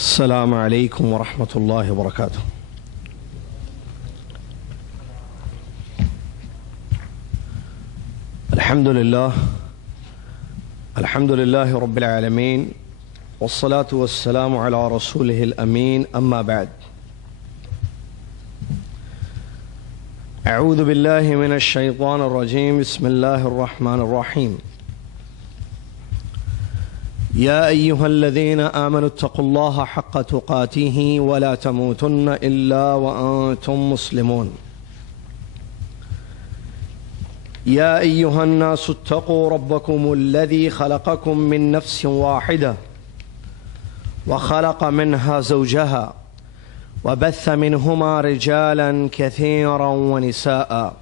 السلام عليكم ورحمة الله وبركاته. الحمد لله رب العالمين، والصلاة والسلام على رسوله الأمين، أما بعد. أعوذ بالله من الشيطان الرجيم، بسم الله الرحمن الرحيم. يا أيها الذين آمنوا اتقوا الله حق تقاته ولا تموتن إلا وأنتم مسلمون. يا أيها الناس اتقوا ربكم الذي خلقكم من نفس واحدة وخلق منها زوجها وبث منهما رجالا كثيرا ونساء،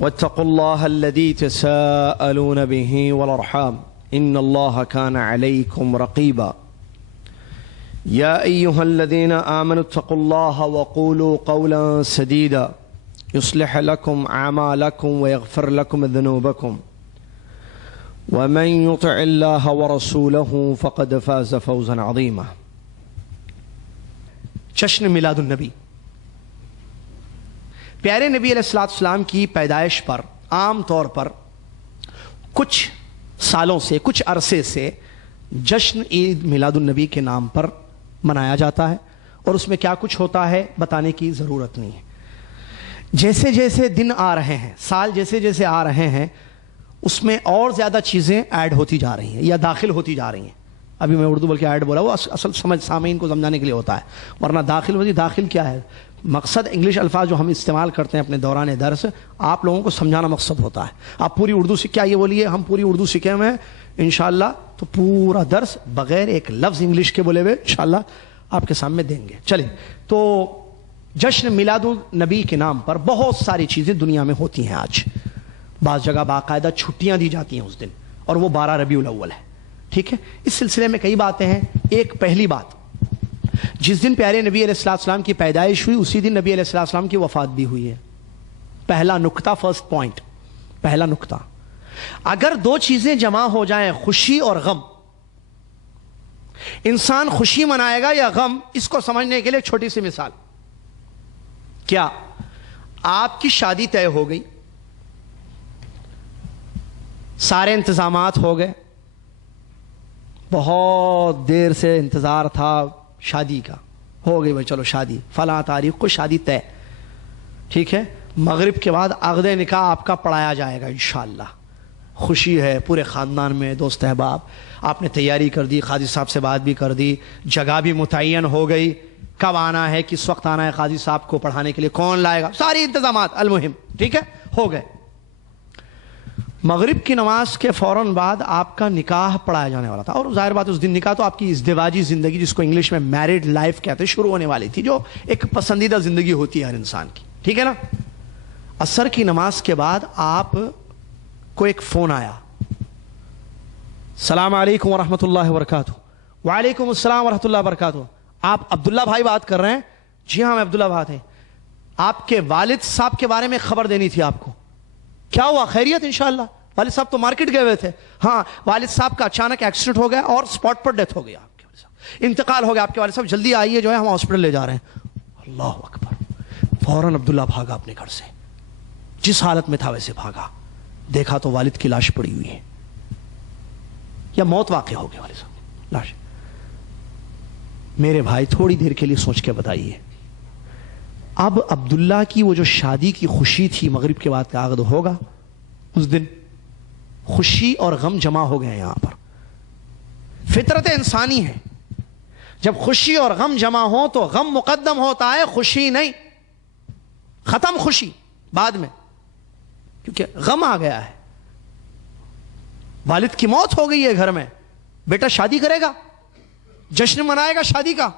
واتقوا الله الذي تساءلون به والأرحام إن الله كان عليكم رقيبا. يا أيها الذين آمنوا اتقوا الله وقولوا قولا سديدا يصلح لكم أعمالكم ويغفر لكم ذنوبكم، ومن يطع الله ورسوله فقد فاز فوزا عظيما. جشن میلاد النبی، پیارے نبی علیہ السلام کی پیدائش پر عام طور پر کچھ سالوں سے، کچھ عرصے سے جشن عید میلاد النبی کے نام پر منایا جاتا ہے، اور اس میں کیا کچھ ہوتا ہے بتانے کی ضرورت نہیں ہے. جیسے جیسے دن آ رہے ہیں، سال جیسے جیسے آ رہے ہیں، اس میں اور زیادہ چیزیں ایڈ ہوتی جا رہی ہیں یا داخل ہوتی جا رہی ہیں. ابھی میں اردو بلکہ ایڈ بولا، وہ اصل سمجھ سامعین کو سمجھانے کے لیے ہوتا ہے، ورنہ داخل ہوتی. داخل کیا ہے؟ مقصد انگلش الفاظ جو ہم استعمال کرتے ہیں اپنے دوران درس، آپ لوگوں کو سمجھانا مقصد ہوتا ہے. آپ پوری اردو سیکھ، کیا یہ بولیے ہم پوری اردو سیکھے ہوئے ہیں انشاءاللہ، تو پورا درس بغیر ایک لفظ انگلش کے بولے ہوئے انشاءاللہ آپ کے سامنے دیں گے. چلیں، تو جشن میلاد النبی کے نام پر بہت ساری چیزیں دنیا میں ہوتی ہیں. آج بعض جگہ باقاعدہ چھٹیاں دی جاتی ہیں اس دن، اور وہ 12 ربیع الاول ہے. ٹھیک ہے، اس سلسلے میں کئی باتیں ہیں. ایک پہلی بات، جس دن پیارے نبی علیہ السلام کی پیدائش ہوئی اسی دن نبی علیہ السلام کی وفات بھی ہوئی ہے. پہلا نکتہ، فرسٹ پوائنٹ، پہلا نکتہ. اگر دو چیزیں جمع ہو جائیں، خوشی اور غم، انسان خوشی منائے گا یا غم، اس کو سمجھنے کے لیے ایک چھوٹی سی مثال. کیا آپ کی شادی طے ہو گئی، سارے انتظامات ہو گئے، بہت دیر سے انتظار تھا شادی کا، ہو گئی بھائی، چلو شادی فلاں تاریخ کو شادی طے. ٹھیک ہے، مغرب کے بعد عقد نکاح آپ کا پڑھایا جائے گا انشاءاللہ. خوشی ہے پورے خاندان میں، دوست احباب، آپ نے تیاری کر دی، قاضی صاحب سے بات بھی کر دی، جگہ بھی متعین ہو گئی، کب آنا ہے، کس وقت آنا ہے، قاضی صاحب کو پڑھانے کے لیے کون لائے گا، ساری انتظامات المہم ٹھیک ہے ہو گئے. مغرب کی نماز کے فوراً بعد آپ کا نکاح پڑھایا جانے والا تھا، اور ظاہر بات اس دن نکاح تو آپ کی ازدواجی زندگی، جس کو انگلش میں میرڈ لائف کہتے ہیں، شروع ہونے والی تھی، جو ایک پسندیدہ زندگی ہوتی ہے ہر انسان کی. ٹھیک ہے نا. عصر کی نماز کے بعد آپ کو ایک فون آیا، السلام علیکم ورحمۃ اللہ وبرکاتہ. وعلیکم السلام ورحمۃ اللہ وبرکاتہ. آپ عبداللہ بھائی بات کر رہے ہیں؟ جی ہاں میں عبداللہ بات ہے. آپ کے والد صاحب کے بارے میں خبر دینی تھی آپ کو. کیا ہوا، خیریت انشاءاللہ؟ والد صاحب تو مارکیٹ گئے ہوئے تھے. ہاں، والد صاحب کا اچانک ایکسیڈنٹ ہو گیا اور سپاٹ پر ڈیتھ ہو گیا، آپ کے والد صاحب انتقال ہو گیا. آپ کے والد صاحب جلدی آئیے، جو ہے ہم ہاسپٹل لے جا رہے ہیں. اللہ اکبر. فوراً عبداللہ بھاگا اپنے گھر سے، جس حالت میں تھا ویسے بھاگا. دیکھا تو والد کی لاش پڑی ہوئی ہے، یا موت واقع ہو گئی والد صاحب لاش. میرے بھائی تھوڑی دیر کے لیے سوچ کے بتائیے، اب عبداللہ کی وہ جو شادی کی خوشی تھی مغرب کے بعد کا عقد ہوگا، اس دن خوشی اور غم جمع ہو گئے. یہاں پر فطرت انسانی ہے، جب خوشی اور غم جمع ہو تو غم مقدم ہوتا ہے، خوشی نہیں. ختم خوشی بعد میں، کیونکہ غم آ گیا ہے. والد کی موت ہو گئی ہے گھر میں، بیٹا شادی کرے گا، جشن منائے گا شادی کا؟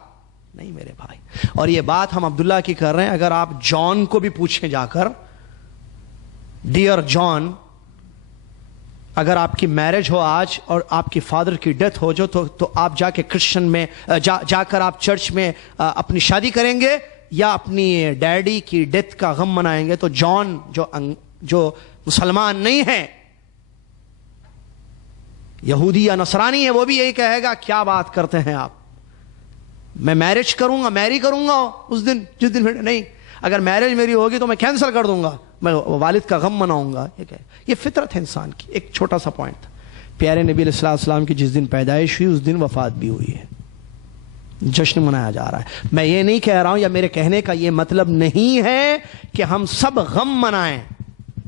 نہیں میرے بھائی. اور یہ بات ہم عبداللہ کی کر رہے ہیں. اگر آپ جان کو بھی پوچھیں جا کر، ڈیئر جان، اگر آپ کی میرج ہو آج اور آپ کی فادر کی ڈیتھ ہو جو تو آپ جا کے کرسچن میں جا کر آپ چرچ میں اپنی شادی کریں گے یا اپنی ڈیڈی کی ڈیتھ کا غم منائیں گے؟ تو جان جو مسلمان نہیں ہے، یہودی یا نصرانی ہے، وہ بھی یہی کہے گا کیا بات کرتے ہیں آپ، میں میرج کروں گا، میری کروں گا اس دن جس دن نہیں، اگر میرج میری ہوگی تو میں کینسل کر دوں گا، میں والد کا غم مناؤں گا. یہ فطرت ہے انسان کی. ایک چھوٹا سا پوائنٹ تھا. پیارے نبی علیہ الصلوۃ والسلام کی جس دن پیدائش ہوئی اس دن وفات بھی ہوئی ہے، جشن منایا جا رہا ہے. میں یہ نہیں کہہ رہا ہوں، یا میرے کہنے کا یہ مطلب نہیں ہے کہ ہم سب غم منائیں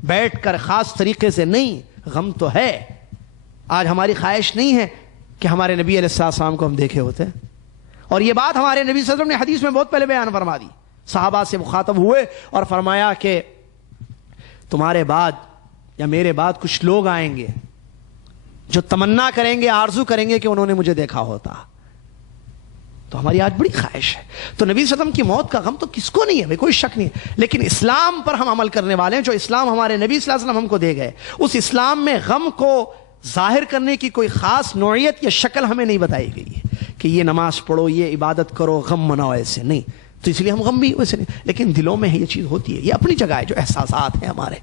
بیٹھ کر خاص طریقے سے. نہیں، غم تو ہے. آج ہماری خواہش نہیں ہے کہ ہمارے نبی علیہ الصلوۃ والسلام کو ہم دیکھے ہوتے، اور یہ بات ہمارے نبی صلی اللہ علیہ وسلم نے حدیث میں بہت پہلے بیان فرما دی. صحابہ سے مخاطب ہوئے اور فرمایا کہ تمہارے بعد یا میرے بعد کچھ لوگ آئیں گے جو تمنا کریں گے، آرزو کریں گے کہ انہوں نے مجھے دیکھا ہوتا. تو ہماری آج بڑی خواہش ہے. تو نبی صلی اللہ علیہ وسلم کی موت کا غم تو کس کو نہیں ہے، کوئی شک نہیں ہے. لیکن اسلام پر ہم عمل کرنے والے ہیں، جو اسلام ہمارے نبی صلی اللہ علیہ وسلم ہم کو دے گئے، اس اسلام میں غم کو ظاہر کرنے کی کوئی خاص نوعیت یا شکل ہمیں نہیں بتائی گئی ہے کہ یہ نماز پڑھو، یہ عبادت کرو، غم مناؤ. ایسے نہیں. تو اس لیے ہم غم بھی ویسے نہیں، لیکن دلوں میں یہ چیز ہوتی ہے. یہ اپنی جگہ ہے، جو احساسات ہیں ہمارے.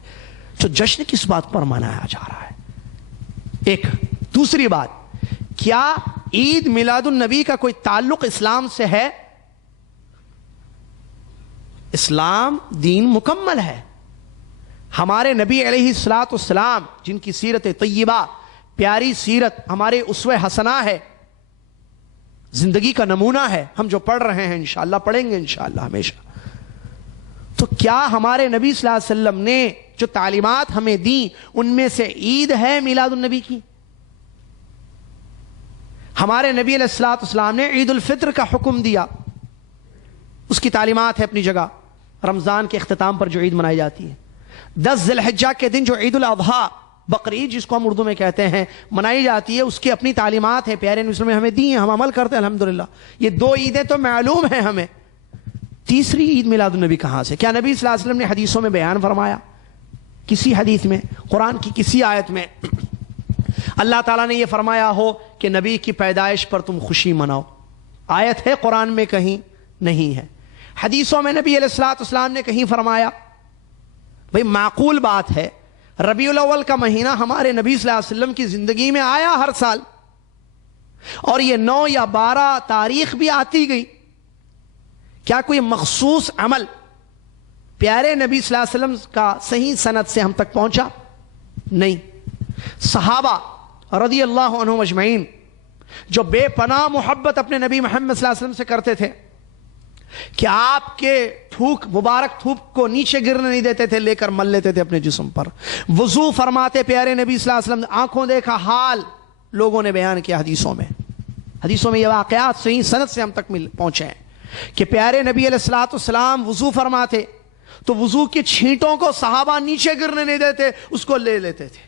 جو جشن کس بات پر منایا جا رہا ہے. ایک دوسری بات، کیا عید میلاد النبی کا کوئی تعلق اسلام سے ہے؟ اسلام دین مکمل ہے. ہمارے نبی علیہ الصلوۃ والسلام جن کی سیرت طیبہ، پیاری سیرت، ہمارے اسوہ حسنہ ہے، زندگی کا نمونہ ہے. ہم جو پڑھ رہے ہیں انشاءاللہ پڑھیں گے انشاءاللہ ہمیشہ. تو کیا ہمارے نبی صلی اللہ علیہ وسلم نے جو تعلیمات ہمیں دیں ان میں سے عید ہے میلاد النبی کی؟ ہمارے نبی علیہ الصلوۃ والسلام نے عید الفطر کا حکم دیا، اس کی تعلیمات ہے اپنی جگہ. رمضان کے اختتام پر جو عید منائی جاتی ہے، 10 ذی الحجہ کے دن جو عید الاضحیٰ، بقرعید جس کو ہم اردو میں کہتے ہیں، منائی جاتی ہے، اس کی اپنی تعلیمات ہیں. پیارے نبی صلی اللہ علیہ وسلم نے ہمیں دی ہیں، ہم عمل کرتے ہیں الحمدللہ. یہ 2 عیدیں تو معلوم ہیں ہمیں. تیسری عید میلاد النبی کہاں سے؟ کیا نبی صلی اللہ علیہ وسلم نے حدیثوں میں بیان فرمایا؟ کسی حدیث میں، قرآن کی کسی آیت میں اللہ تعالیٰ نے یہ فرمایا ہو کہ نبی کی پیدائش پر تم خوشی مناؤ؟ آیت ہے قرآن میں؟ کہیں نہیں ہے. حدیثوں میں نبی علیہ الصلوۃ والسلام نے کہیں فرمایا؟ بھئی معقول بات ہے، ربیع الاول کا مہینہ ہمارے نبی صلی اللہ علیہ وسلم کی زندگی میں آیا ہر سال، اور یہ 9 یا 12 تاریخ بھی آتی گئی. کیا کوئی مخصوص عمل پیارے نبی صلی اللہ علیہ وسلم کا صحیح سند سے ہم تک پہنچا؟ نہیں. صحابہ رضی اللہ عنہم اجمعین جو بے پناہ محبت اپنے نبی محمد صلی اللہ علیہ وسلم سے کرتے تھے کہ آپ کے مبارک تھوک کو نیچے گرنے نہیں دیتے تھے، لے کر مل لیتے تھے اپنے جسم پر. وضو فرماتے پیارے نبی صلی اللہ علیہ وسلم، آنکھوں دیکھا حال لوگوں نے بیان کیا حدیثوں میں یہ واقعات صحیح سند سے ہم تک پہنچے ہیں کہ پیارے نبی علیہ الصلوۃ والسلام وضو فرماتے تو وضو کی چھینٹوں کو صحابہ نیچے گرنے نہیں دیتے، اس کو لے لیتے تھے.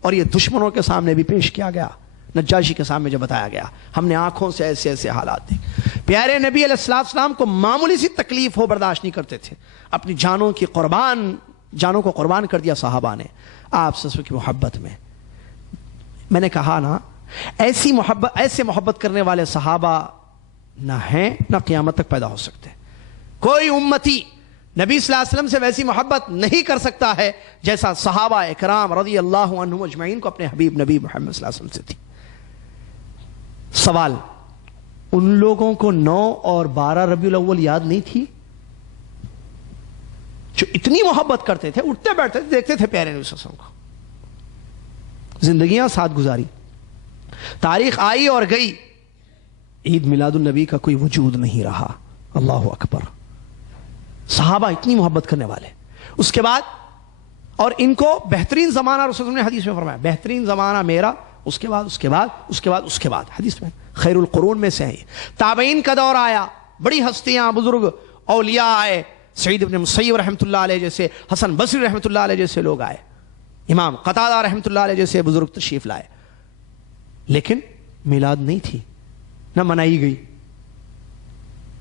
اور یہ دشمنوں کے سامنے بھی پیش کیا گیا، نجاشی کے سامنے جو بتایا گیا، ہم نے آنکھوں سے ایسے ایسے حالات دیکھے. پیارے نبی علیہ الصلوۃ والسلام کو معمولی سی تکلیف ہو برداشت نہیں کرتے تھے، اپنی جانوں کو قربان کر دیا صحابہ نے آپ سے کی محبت میں. میں نے کہا نا، ایسے محبت کرنے والے صحابہ نہ ہیں نہ قیامت تک پیدا ہو سکتے. کوئی امتی نبی صلی اللہ علیہ وسلم سے ویسی محبت نہیں کر سکتا ہے جیسا صحابہ اکرام رضی اللہ عنہم اجمعین کو اپنے حبیب نبی محمد صلی اللہ علیہ وسلم سے تھی. سوال، ان لوگوں کو 9 اور 12 ربیع الاول یاد نہیں تھی؟ جو اتنی محبت کرتے تھے، اٹھتے بیٹھتے تھے، دیکھتے تھے پیارے نبی صلی اللہ علیہ وسلم کو، زندگیاں ساتھ گزاری، تاریخ آئی اور گئی، عید میلاد النبی کا کوئی وجود نہیں رہا. اللہ اکبر. صحابہ اتنی محبت کرنے والے. اس کے بعد، اور ان کو بہترین زمانہ رسول اللہ نے حدیث میں فرمایا، بہترین زمانہ میرا، اس کے بعد حدیث میں خیر القرون میں سے ہیں. تابعین کا دور آیا، بڑی ہستیاں، بزرگ اولیاء آئے، سعید بن مسیب رحمۃ اللہ علیہ جیسے، حسن بصری رحمۃ اللہ علیہ جیسے لوگ آئے، امام قتادہ رحمۃ اللہ علیہ جیسے بزرگ تشریف لائے. لیکن میلاد نہیں تھی، نہ منائی گئی.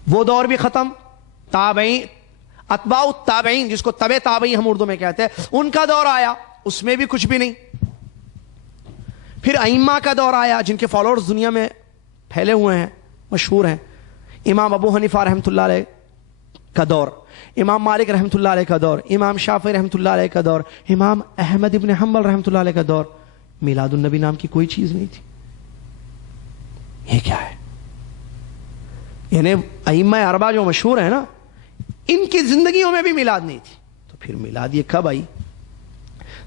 وہ دور بھی ختم. تابعین، اتباع التابعین جس کو تبع تابعی ہم اردو میں کہتے ہیں، ان کا دور آیا، اس میں بھی کچھ بھی نہیں. پھر ائمہ کا دور آیا جن کے فالوورز دنیا میں پھیلے ہوئے ہیں، مشہور ہیں. امام ابو حنیفہ رحمۃ اللہ علیہ کا دور، امام مالک رحمۃ اللہ علیہ کا دور، امام شافعی رحمۃ اللہ علیہ کا دور، امام احمد ابن حنبل رحمۃ اللہ علیہ کا دور. میلاد النبی نام کی کوئی چیز نہیں تھی. یہ کیا ہے؟ یعنی ائمہ اربعہ جو مشہور ہیں نا، ان کی زندگیوں میں بھی میلاد نہیں تھی. تو پھر میلاد یہ کب آئی؟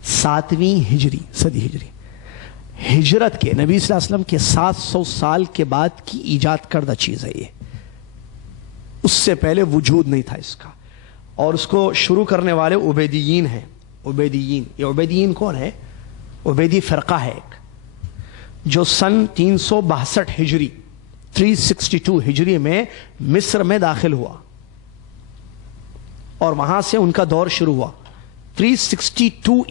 7ویں ہجری صدی ہجری، ہجرت کے نبی صلی اللہ علیہ وسلم کے 700 سال کے بعد کی ایجاد کردہ چیز ہے یہ. اس سے پہلے وجود نہیں تھا اس کا. اور اس کو شروع کرنے والے عبیدیین ہیں. عبیدیین، یہ عبیدیین کون ہے؟ عبیدی فرقہ ہے ایک، جو سن 362 ہجری 362 ہجری میں مصر میں داخل ہوا، اور وہاں سے ان کا دور شروع ہوا. 362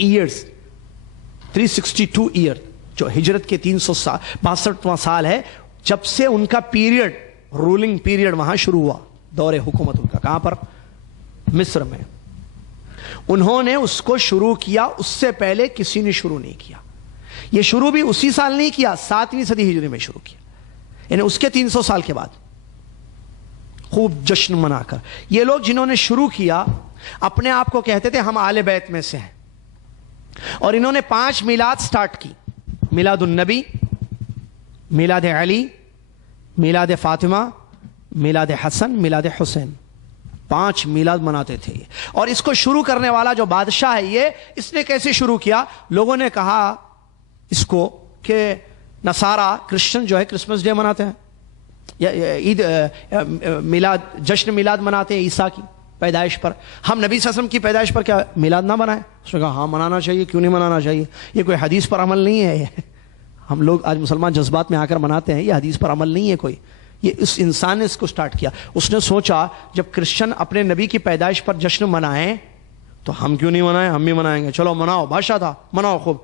ایئر جو ہجرت کے 362واں سال ہے، جب سے ان کا پیریڈ، رولنگ پیریڈ وہاں شروع ہوا، دور حکومت ان کا. کہاں پر؟ مصر میں. انہوں نے اس کو شروع کیا، اس سے پہلے کسی نے شروع نہیں کیا. یہ شروع بھی اسی سال نہیں کیا، 7ویں صدی ہجری میں شروع کیا، یعنی اس کے 300 سال کے بعد، خوب جشن منا کر. یہ لوگ جنہوں نے شروع کیا اپنے آپ کو کہتے تھے ہم آل بیت میں سے ہیں، اور انہوں نے 5 میلاد سٹارٹ کی: میلاد النبی، میلاد علی، میلاد فاطمہ، میلاد حسن، میلاد حسین. 5 میلاد مناتے تھے. اور اس کو شروع کرنے والا جو بادشاہ ہے، اس نے کیسے شروع کیا؟ لوگوں نے کہا اس کو کہ نصارہ، کرسچن جو ہے کرسمس ڈے مناتے ہیں، یا عید، میلاد، جشن میلاد مناتے ہیں عیسیٰ کی پیدائش پر. ہم نبی صلی اللہ علیہ وسلم کی پیدائش پر کیا میلاد نہ منائیں؟ اس نے کہا ہاں منانا چاہیے، کیوں نہیں منانا چاہیے؟ یہ کوئی حدیث پر عمل نہیں ہے. ہم لوگ آج مسلمان جذبات میں آ کر مناتے ہیں، یہ حدیث پر عمل نہیں ہے کوئی. یہ اس انسان نے اس کو سٹارٹ کیا. اس نے سوچا جب کرسچن اپنے نبی کی پیدائش پر جشن منائیں تو ہم کیوں نہیں منائیں؟ ہم بھی منائیں گے. چلو مناؤ. بادشاہ تھا، مناؤ خوب.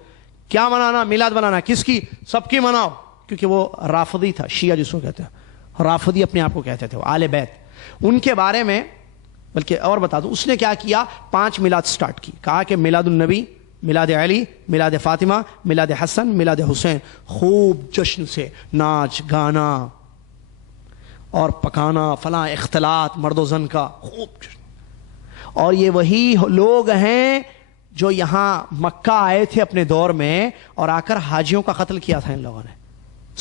کیا منانا؟ میلاد منانا. کس کی؟ سب کی مناؤ. کیونکہ وہ رافضی تھا، شیعہ جس کو کہتے ہیں، رافضی اپنے آپ کو کہتے تھے، وہ آل بیت. ان کے بارے میں بلکہ اور بتا دوں، اس نے کیا کیا؟ 5 میلاد سٹارٹ کی. کہا کہ میلاد النبی، میلاد علی، میلاد فاطمہ، میلاد حسن، میلاد حسین. خوب جشن سے ناچ گانا اور پکانا، فلاں اختلاط مرد و زن کا خوب جشن. اور یہ وہی لوگ ہیں جو یہاں مکہ آئے تھے اپنے دور میں، اور آ کر حاجیوں کا قتل کیا تھا ان لوگوں نے.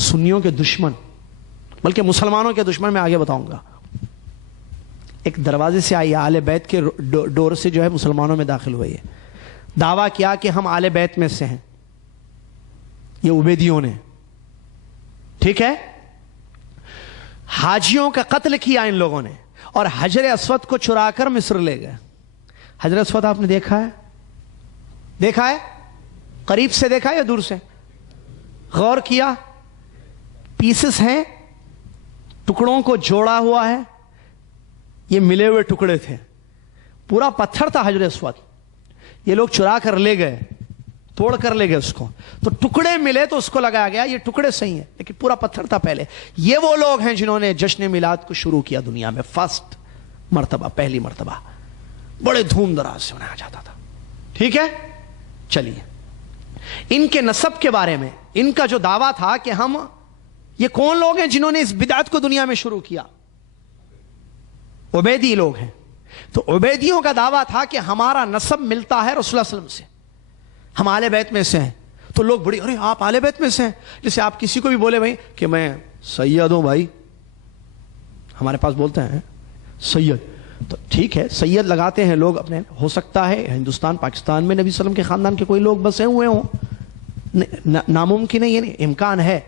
سنیوں کے دشمن، بلکہ مسلمانوں کے دشمن. میں آگے بتاؤں گا. ایک دروازے سے آئی، آل بیت کے ڈور سے جو ہے مسلمانوں میں داخل ہوئی ہے. دعویٰ کیا کہ ہم آل بیت میں سے ہیں، یہ عبیدیوں نے. ٹھیک ہے. حاجیوں کا قتل کیا ان لوگوں نے، اور حجر اسود کو چرا کر مصر لے گئے. حجر اسود آپ نے دیکھا ہے؟ دیکھا ہے؟ قریب سے دیکھا ہے یا دور سے؟ غور کیا؟ پیسز ہیں، ٹکڑوں کو جوڑا ہوا ہے. یہ ملے ہوئے ٹکڑے تھے، پورا پتھر تھا حجر اسود. یہ لوگ چرا کر لے گئے، توڑ کر لے گئے اس کو. تو ٹکڑے ملے تو اس کو لگایا گیا یہ ٹکڑے صحیح ہیں، لیکن پورا پتھر تھا پہلے. یہ وہ لوگ ہیں جنہوں نے جشن میلاد کو شروع کیا دنیا میں. فرسٹ مرتبہ، پہلی مرتبہ بڑے دھوم دراز سے منایا جاتا تھا. ٹھیک ہے. چلیے ان کے نسب کے بارے میں. ان کا جو دعویٰ تھا کہ ہم، یہ کون لوگ ہیں جنہوں نے اس بدعت کو دنیا میں شروع کیا؟ عبیدی لوگ ہیں. تو عبیدیوں کا دعویٰ تھا کہ ہمارا نسب ملتا ہے رسول اللہ صلی اللہ علیہ وسلم سے، ہم آل بیت میں سے ہیں. تو لوگ بڑی، ارے آپ آل بیت میں سے ہیں. جیسے آپ کسی کو بھی بولے بھائی کہ میں سید ہوں، بھائی ہمارے پاس بولتے ہیں سید، تو ٹھیک ہے سید لگاتے ہیں لوگ اپنے. ہو سکتا ہے ہندوستان پاکستان میں نبی صلی اللہ علیہ وسلم کے خاندان کے کوئی لوگ بسے ہوئے ہوں، ناممکن ہے، یہ نہیں، امکان ہے.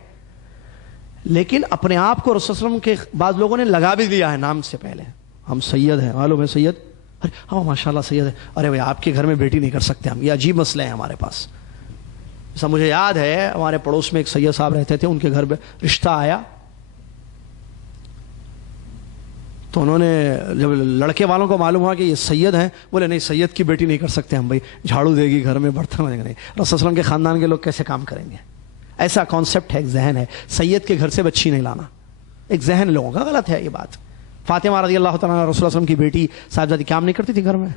لیکن اپنے آپ کو رسول صلی اللہ علیہ وسلم کے بعض لوگوں نے لگا بھی دیا ہے نام سے پہلے. ہم سید ہیں، معلوم ہے سید، ارے ہاں ماشاء اللہ سید ہے. ارے بھائی آپ کے گھر میں بیٹی نہیں کر سکتے ہم، یہ عجیب مسئلہ ہے ہمارے پاس. ایسا مجھے یاد ہے ہمارے پڑوس میں ایک سید صاحب رہتے تھے، ان کے گھر میں رشتہ آیا تو انہوں نے جب لڑکے والوں کو معلوم ہوا کہ یہ سید ہیں، بولے نہیں سید کی بیٹی نہیں کر سکتے ہم، بھائی جھاڑو دے گی گھر میں، برتن ہو جائیں گے. نہیں، رسول صلی اللہ علیہ وسلم کے خاندان کے لوگ کیسے کام کریں گے؟ ایسا کانسیپٹ ہے، ایک ذہن ہے. سید کے گھر سے بچی نہیں لانا، ایک ذہن لوگوں کا غلط ہے یہ بات. فاطمہ رضی اللہ تعالیٰ عنہ رسول اللہ صلی اللہ علیہ وسلم کی بیٹی صاحبزادی کام نہیں کرتی تھی گھر میں.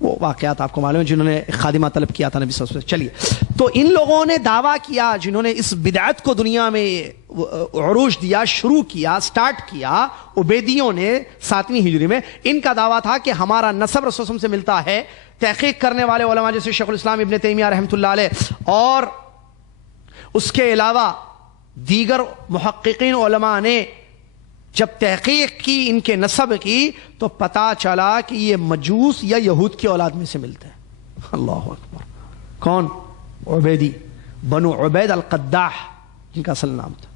وہ واقعات آپ کو معلوم ہے جنہوں نے خادمہ طلب کیا تھا نبی صلی اللہ علیہ وسلم. چلیے تو ان لوگوں نے دعویٰ کیا، جنہوں نے اس بدعت کو دنیا میں عروج دیا، شروع کیا، سٹارٹ کیا، عبیدیوں نے 7ویں ہجری میں. ان کا دعویٰ تھا کہ ہمارا نسب رسول صلی اللہ علیہ وسلم سے ملتا ہے. تحقیق کرنے والے علماء جیسے شیخ الاسلام ابن تیمیہ رحمۃ اللہ علیہ اور اس کے علاوہ دیگر محققین علماء نے جب تحقیق کی ان کے نسب کی تو پتا چلا کہ یہ مجوس یا یہود کی اولاد میں سے ملتے ہیں. اللہ اکبر. کون؟ عبیدی، بنو عبید القداح جن کا اصل نام تھا.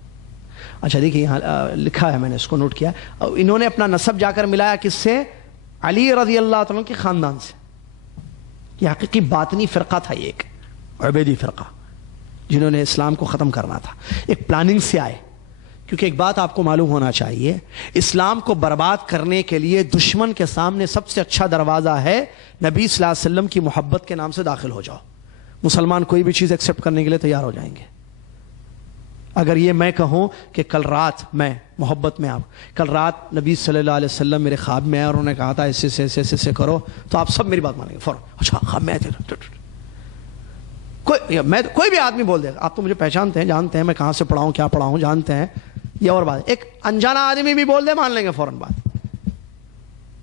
اچھا دیکھیے یہاں لکھا ہے، میں نے اس کو نوٹ کیا. انہوں نے اپنا نسب جا کر ملایا کس سے؟ علی رضی اللہ تعالیٰ کے خاندان سے. یہ حقیقی باطنی فرقہ تھا، یہ ایک عبیدی فرقہ جنہوں نے اسلام کو ختم کرنا تھا. ایک پلاننگ سے آئے، کیونکہ ایک بات آپ کو معلوم ہونا چاہیے، اسلام کو برباد کرنے کے لیے دشمن کے سامنے سب سے اچھا دروازہ ہے نبی صلی اللہ علیہ وسلم کی محبت کے نام سے داخل ہو جاؤ. مسلمان کوئی بھی چیز ایکسیپٹ کرنے کے لیے تیار ہو جائیں گے. اگر یہ میں کہوں کہ کل رات میں محبت میں کل رات نبی صلی اللہ علیہ وسلم میرے خواب میں آئے اور انہوں نے کہا تھا ایسے سے ایسے ایسے کرو، تو آپ سب میری بات مانیں گے فوراً. اچھا خواب میں کوئی بھی آدمی بول دے گا آپ تو مجھے پہچانتے ہیں، جانتے ہیں میں کہاں سے پڑھا ہوں، کیا پڑھا ہوں، جانتے ہیں. یہ اور بات، ایک انجانا آدمی بھی بول دے مان لیں گے فوراً بات.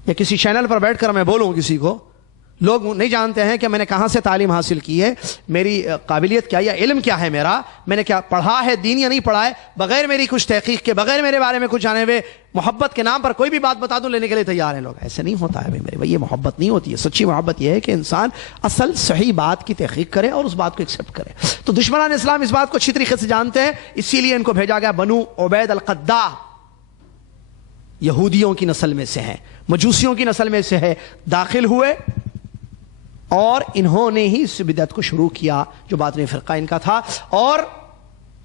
یا کسی چینل پر بیٹھ کر میں بولوں کسی کو، لوگ نہیں جانتے ہیں کہ میں نے کہاں سے تعلیم حاصل کی ہے، میری قابلیت کیا یا علم کیا ہے، میرا میں نے کیا پڑھا ہے، دین یا نہیں پڑھا ہے، بغیر میری کچھ تحقیق کے، بغیر میرے بارے میں کچھ جانے ہوئے محبت کے نام پر کوئی بھی بات بتا دوں لینے کے لیے تیار ہیں لوگ. ایسے نہیں ہوتا ہے میرے بھائی، یہ محبت نہیں ہوتی ہے. سچی محبت یہ ہے کہ انسان اصل صحیح بات کی تحقیق کرے اور اس بات کو ایکسیپٹ کرے. تو دشمنان اسلام اس بات کو اچھی طریقے سے جانتے ہیں، اسی لیے ان کو بھیجا گیا. بنو عبید القداح یہودیوں کی نسل میں سے ہیں، مجوسیوں کی نسل میں سے ہے. داخل ہوئے اور انہوں نے ہی اس بدعت کو شروع کیا جو باطنی فرقہ ان کا تھا، اور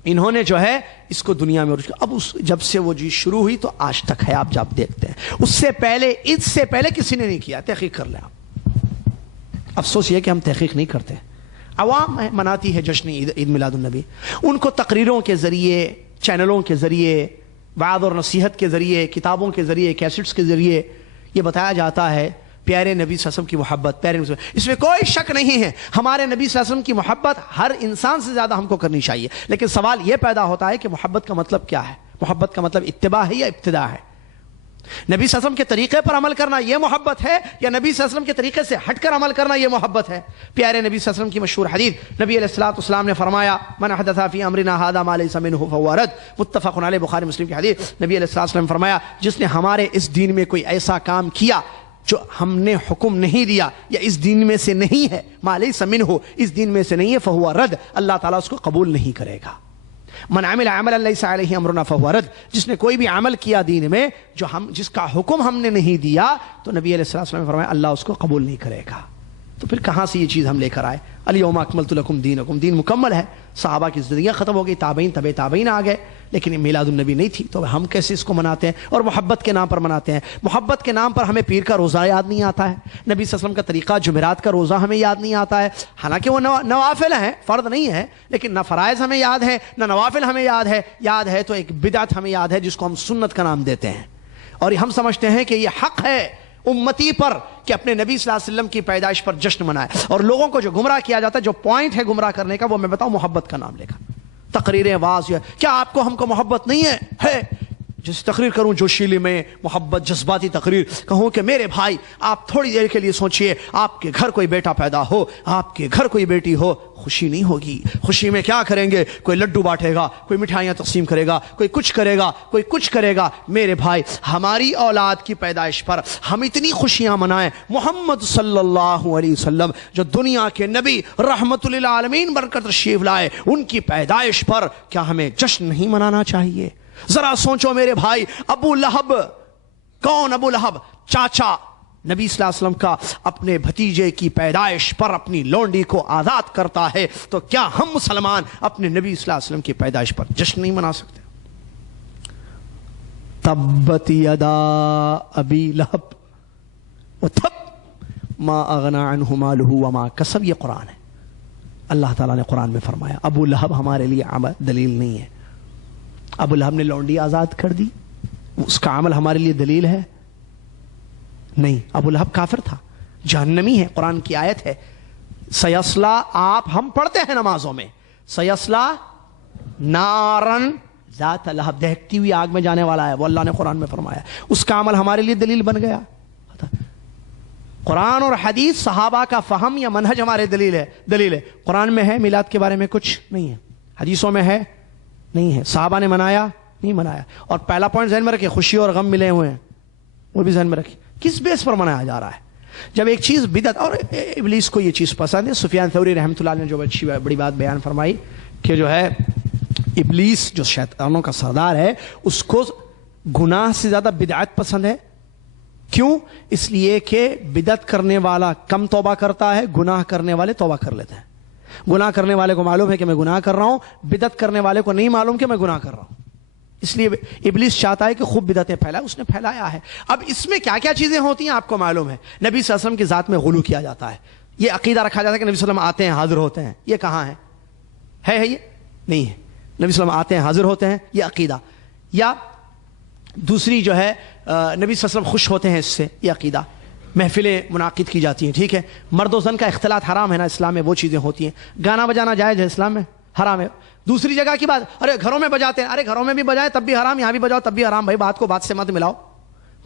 انہوں نے جو ہے اس کو دنیا میں اب جب سے وہ چیز شروع ہوئی تو آج تک ہے. آپ جب دیکھتے ہیں اس سے پہلے کسی نے نہیں کیا. تحقیق کر لیں آپ. افسوس یہ کہ ہم تحقیق نہیں کرتے. عوام مناتی ہے جشن عید میلاد النبی، ان کو تقریروں کے ذریعے، چینلوں کے ذریعے، وعظ اور نصیحت کے ذریعے، کتابوں کے ذریعے، کیسٹس کے ذریعے یہ بتایا جاتا ہے پیارے نبی صلی اللہ علیہ وسلم کی محبت. پیارے نبی، اس میں کوئی شک نہیں ہے، ہمارے نبی صلی اللہ علیہ وسلم کی محبت ہر انسان سے زیادہ ہم کو کرنی چاہیے. لیکن سوال یہ پیدا ہوتا ہے کہ محبت کا مطلب کیا ہے؟ محبت کا مطلب اتباع ہے یا ابتداء ہے؟ نبی صلی اللہ علیہ وسلم کے طریقے پر عمل کرنا یہ محبت ہے، یا نبی صلی اللہ علیہ وسلم کے طریقے سے ہٹ کر عمل کرنا یہ محبت ہے؟ پیارے نبی صلی اللہ علیہ وسلم کی مشہور حدیث، نبی علیہ الصلوۃ والسلام نے فرمایا من حدث فی امرنا ھذا ما لیس منہ فہو رد. متفق علیہ، بخاری مسلم کی حدیث. نبی علیہ الصلوۃ والسلام نے فرمایا جس نے ہمارے اس دین میں کوئی ایسا کام کیا جو ہم نے حکم نہیں دیا یا اس دین میں سے نہیں ہے، ما لیس منہ، اس دین میں سے نہیں ہے، فہو رد، اللہ تعالیٰ اس کو قبول نہیں کرے گا. من عمل عملا لیس علیہ امرنا فہو رد، جس نے کوئی بھی عمل کیا دین میں جس کا حکم ہم نے نہیں دیا، تو نبی علیہ الصلوۃ والسلام نے فرمایا اللہ اس کو قبول نہیں کرے گا. تو پھر کہاں سے یہ چیز ہم لے کر آئے؟ الیوم اکملت لکم دینکم، دین مکمل ہے. صحابہ کی زندگیاں ختم ہو گئی، تابعین تبع تابعین آ گئے، لیکن میلاد النبی نہیں تھی. تو ہم کیسے اس کو مناتے ہیں اور محبت کے نام پر مناتے ہیں؟ محبت کے نام پر ہمیں پیر کا روزہ یاد نہیں آتا ہے، نبی صلی اللہ علیہ وسلم کا طریقہ جمعرات کا روزہ ہمیں یاد نہیں آتا ہے. حالانکہ وہ نوافل ہیں، فرض نہیں ہے، لیکن نہ فرائض ہمیں یاد ہے نہ نوافل ہمیں یاد ہے تو ایک بدعت ہمیں یاد ہے جس کو ہم سنت کا نام دیتے ہیں. اور ہم سمجھتے ہیں کہ یہ حق ہے امتی پر کہ اپنے نبی صلی اللہ علیہ وسلم کی پیدائش پر جشن منائے. اور لوگوں کو جو گمراہ کیا جاتا ہے، جو پوائنٹ ہے گمراہ کرنے کا، وہ میں بتاؤں محبت کا نام لے کر تقریریں واضح. کیا آپ کو ہم کو محبت نہیں ہے؟ جس تقریر کروں جوشیلی میں محبت، جذباتی تقریر، کہوں کہ میرے بھائی آپ تھوڑی دیر کے لیے سوچئے، آپ کے گھر کوئی بیٹا پیدا ہو، آپ کے گھر کوئی بیٹی ہو، خوشی نہیں ہوگی. خوشی میں کیا کریں گے؟ کوئی لڈو بانٹے گا، کوئی مٹھائیاں تقسیم کرے گا، کوئی کچھ کرے گا، کوئی کچھ کرے گا. میرے بھائی ہماری اولاد کی پیدائش پر ہم اتنی خوشیاں منائیں. محمد صلی اللہ علیہ وسلم جو دنیا کے نبی رحمت للعالمین بن کر تشریف لائے، ان کی پیدائش پر کیا ہمیں جشن نہیں منانا چاہیے؟ ذرا سوچو میرے بھائی. ابو لہب، کون ابو لہب؟ چاچا نبی صلی اللہ علیہ وسلم کا اپنے بھتیجے کی پیدائش پر اپنی لونڈی کو آزاد کرتا ہے، تو کیا ہم مسلمان اپنے نبی صلی اللہ علیہ وسلم کی پیدائش پر جشن نہیں منا سکتے؟ تبت یدا ابی لہب وتب ما اغنى عنہ مالہ وما کسب. یہ قرآن ہے، اللہ تعالیٰ نے قرآن میں فرمایا ابو لہب ہمارے لیے دلیل نہیں ہے. ابو لہب نے لونڈی آزاد کر دی، اس کا عمل ہمارے لیے دلیل ہے؟ نہیں. ابو لہب کافر تھا، جہنمی ہے. قرآن کی آیت ہے سیصلا، آپ ہم پڑھتے ہیں نمازوں میں، سیصلا نارن ذات لہب، دہکتی ہوئی آگ میں جانے والا ہے، وہ اللہ نے قرآن میں فرمایا. اس کا عمل ہمارے لیے دلیل بن گیا. قرآن اور حدیث صحابہ کا فہم یا منہج ہمارے دلیل ہے. قرآن میں ہے میلاد کے بارے میں کچھ نہیں ہے، حدیثوں میں ہے نہیں ہے. صحابہ نے منایا نہیں منایا. اور پہلا پوائنٹ ذہن میں رکھیں, خوشی اور غم ملے ہوئے ہیں, وہ بھی ذہن میں رکھیں. کس بیس پر منایا جا رہا ہے؟ جب ایک چیز بدعت, اور ابلیس کو یہ چیز پسند ہے. سفیان ثوری رحمۃ اللہ علیہ نے جو اچھی بڑی بات بیان فرمائی کہ جو ہے ابلیس جو شیطانوں کا سردار ہے, اس کو گناہ سے زیادہ بدعت پسند ہے. کیوں؟ اس لیے کہ بدعت کرنے والا کم توبہ کرتا ہے, گناہ کرنے والے توبہ کر لیتے ہیں. گناہ کرنے والے کو معلوم ہے کہ میں گناہ کر رہا ہوں, بدعت کرنے والے کو نہیں معلوم کہ میں گناہ کر رہا ہوں. اس لیے ابلیس چاہتا ہے کہ خوب بدعتیں پھیلائے, اس نے پھیلایا ہے. اب اس میں کیا کیا چیزیں ہوتی ہیں آپ کو معلوم ہے. نبی صلی اللہ علیہ وسلم کی ذات میں غلو کیا جاتا ہے. یہ عقیدہ رکھا جاتا ہے کہ نبی صلی اللہ علیہ وسلم آتے ہیں حاضر ہوتے ہیں. یہ کہاں ہے یہ نہیں ہے. نبی صلی اللہ علیہ وسلم آتے ہیں حاضر ہوتے ہیں, یہ عقیدہ. یا دوسری جو ہے نبی صلی اللہ علیہ وسلم خوش ہوتے ہیں اس سے, یہ عقیدہ. محفلیں منعقد کی جاتی ہیں, ٹھیک ہے. مرد و زن کا اختلاط حرام ہے نا اسلام میں, وہ چیزیں ہوتی ہیں. گانا بجانا جائز ہے اسلام میں, حرام ہے. دوسری جگہ کی بات, ارے گھروں میں بجاتے ہیں, ارے گھروں میں بھی بجائے تب بھی حرام, یہاں بھی بجاؤ تب بھی حرام. بھائی بات کو بات سے مت ملاؤ.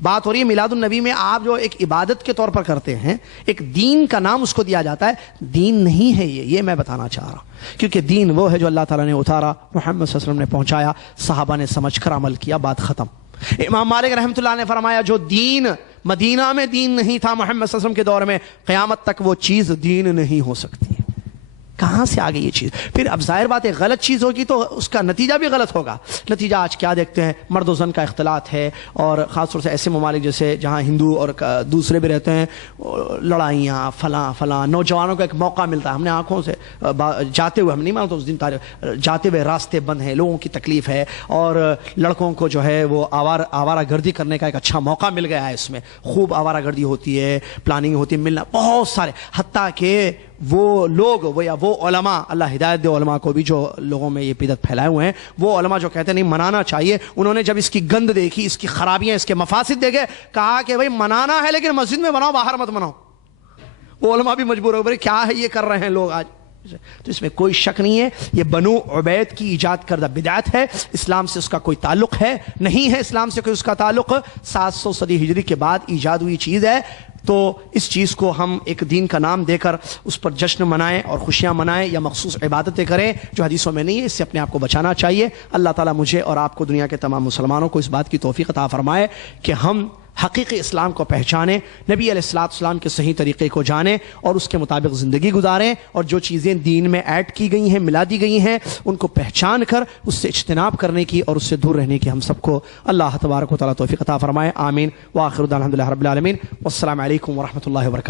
بات ہو رہی ہے میلاد النبی میں, آپ جو ایک عبادت کے طور پر کرتے ہیں, ایک دین کا نام اس کو دیا جاتا ہے. دین نہیں ہے یہ میں بتانا چاہ رہا ہوں. کیونکہ دین وہ ہے جو اللہ تعالیٰ نے اتارا, محمد صلی اللہ علیہ وسلم نے پہنچایا, صحابہ نے سمجھ کر عمل کیا, بات ختم. امام مالک رحمۃ اللہ نے فرمایا جو دین مدینہ میں دین نہیں تھا محمد صلی اللہ علیہ وسلم کے دور میں, قیامت تک وہ چیز دین نہیں ہو سکتی. کہاں سے آ گئی یہ چیز؟ پھر اب ظاہر بات ہے غلط چیز ہوگی تو اس کا نتیجہ بھی غلط ہوگا. نتیجہ آج کیا دیکھتے ہیں, مرد و زن کا اختلاط ہے, اور خاص طور سے ایسے ممالک جیسے جہاں ہندو اور دوسرے بھی رہتے ہیں, لڑائیاں فلاں. نوجوانوں کو ایک موقع ملتا ہے, ہم نے آنکھوں سے جاتے ہوئے, ہم نہیں مانتے اس دن جاتے ہوئے راستے بند ہیں, لوگوں کی تکلیف ہے, اور لڑکوں کو جو ہے وہ آوارہ گردی کرنے کا ایک اچھا موقع مل گیا ہے. اس میں خوب آوارہ گردی ہوتی ہے, پلاننگ ہوتی ہے, ملنا بہت سارے. حتیٰ کہ وہ لوگ وہ علماء, اللہ ہدایت دے علماء کو بھی جو لوگوں میں یہ بدعت پھیلائے ہوئے ہیں, وہ علماء جو کہتے ہیں نہیں منانا چاہیے, انہوں نے جب اس کی گند دیکھی, اس کی خرابیاں, اس کے مفاسد دیکھے, کہا کہ بھائی منانا ہے لیکن مسجد میں مناؤ, باہر مت مناؤ. وہ علماء بھی مجبور ہو گئے, کیا ہے یہ کر رہے ہیں لوگ آج. تو اس میں کوئی شک نہیں ہے یہ بنو عبید کی ایجاد کردہ بدعت ہے. اسلام سے اس کا کوئی تعلق ہے نہیں ہے, اسلام سے کوئی اس کا تعلق. 700 صدی ہجری کے بعد ایجاد ہوئی چیز ہے. تو اس چیز کو ہم ایک دین کا نام دے کر اس پر جشن منائیں اور خوشیاں منائیں, یا مخصوص عبادتیں کریں جو حدیثوں میں نہیں ہے. اس سے اپنے آپ کو بچانا چاہیے. اللہ تعالیٰ مجھے اور آپ کو, دنیا کے تمام مسلمانوں کو اس بات کی توفیق عطا فرمائے کہ ہم حقیقی اسلام کو پہچانیں, نبی علیہ السلام کے صحیح طریقے کو جانیں اور اس کے مطابق زندگی گزاریں, اور جو چیزیں دین میں ایڈ کی گئی ہیں, ملا دی گئی ہیں, ان کو پہچان کر اس سے اجتناب کرنے کی اور اس سے دور رہنے کی ہم سب کو اللہ تبارک و تعالیٰ توفیق عطا فرمائے. آمین. وآخر دعوانا الحمد للہ رب العالمین. والسلام علیکم ورحمۃ اللہ وبرکاتہ.